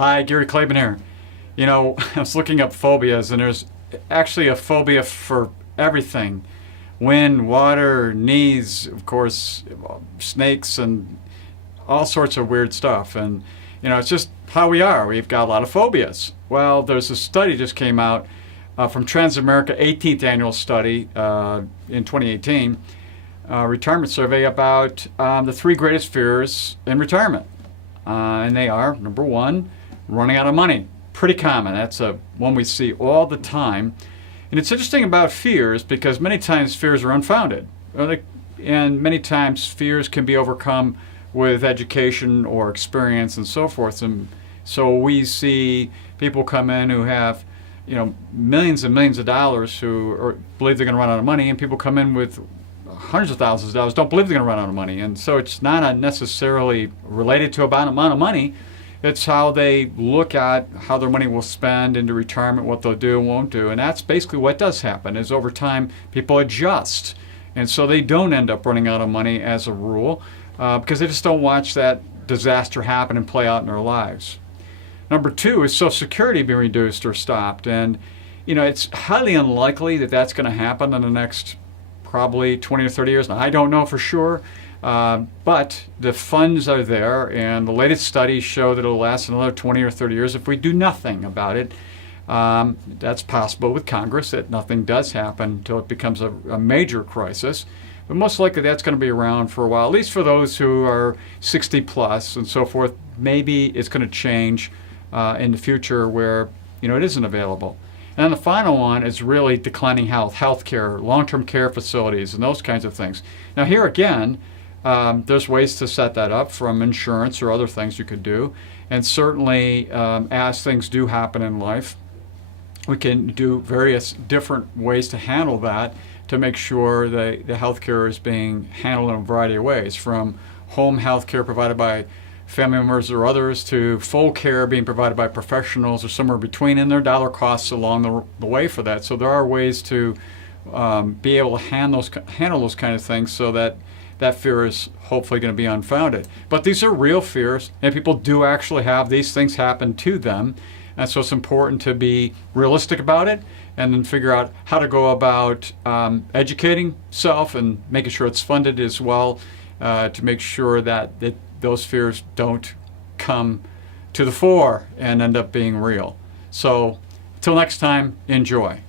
Hi, Gary Claiborne here. I was looking up phobias, and there's actually a phobia for everything: wind, water, knees, of course, snakes, and all sorts of weird stuff. And, it's just how we are. We've got a lot of phobias. Well, there's a study just came out from Transamerica 18th annual study in 2018, retirement survey about the three greatest fears in retirement. And they are, number one, running out of money. Pretty common. That's one we see all the time. And it's interesting about fears because many times fears are unfounded. And many times fears can be overcome with education or experience and so forth. And so we see people come in who have, millions and millions of dollars who believe they're going to run out of money, and people come in with hundreds of thousands of dollars don't believe they're going to run out of money. And so it's not necessarily related to about amount of money. It's how they look at how their money will spend into retirement, what they'll do and won't do. And that's basically what does happen is over time people adjust. And so they don't end up running out of money as a rule because they just don't watch that disaster happen and play out in their lives. Number two is Social Security being reduced or stopped. And, it's highly unlikely that that's going to happen in the next probably 20 or 30 years. Now, I don't know for sure. But the funds are there, and the latest studies show that it'll last another 20 or 30 years if we do nothing about it. That's possible with Congress, that nothing does happen until it becomes a major crisis. But most likely that's going to be around for a while, at least for those who are 60 plus and so forth. Maybe it's going to change in the future where it isn't available. And then the final one is really declining health care, long-term care facilities, and those kinds of things. Now here again, there's ways to set that up from insurance or other things you could do. And certainly, as things do happen in life, we can do various different ways to handle that to make sure the healthcare is being handled in a variety of ways, from home health care provided by family members or others to full care being provided by professionals or somewhere between, and there are dollar costs along the way for that. So there are ways to be able to handle those kind of things so that fear is hopefully going to be unfounded. But these are real fears, and people do actually have these things happen to them. And so it's important to be realistic about it and then figure out how to go about educating self and making sure it's funded as well to make sure that those fears don't come to the fore and end up being real. So until next time, enjoy.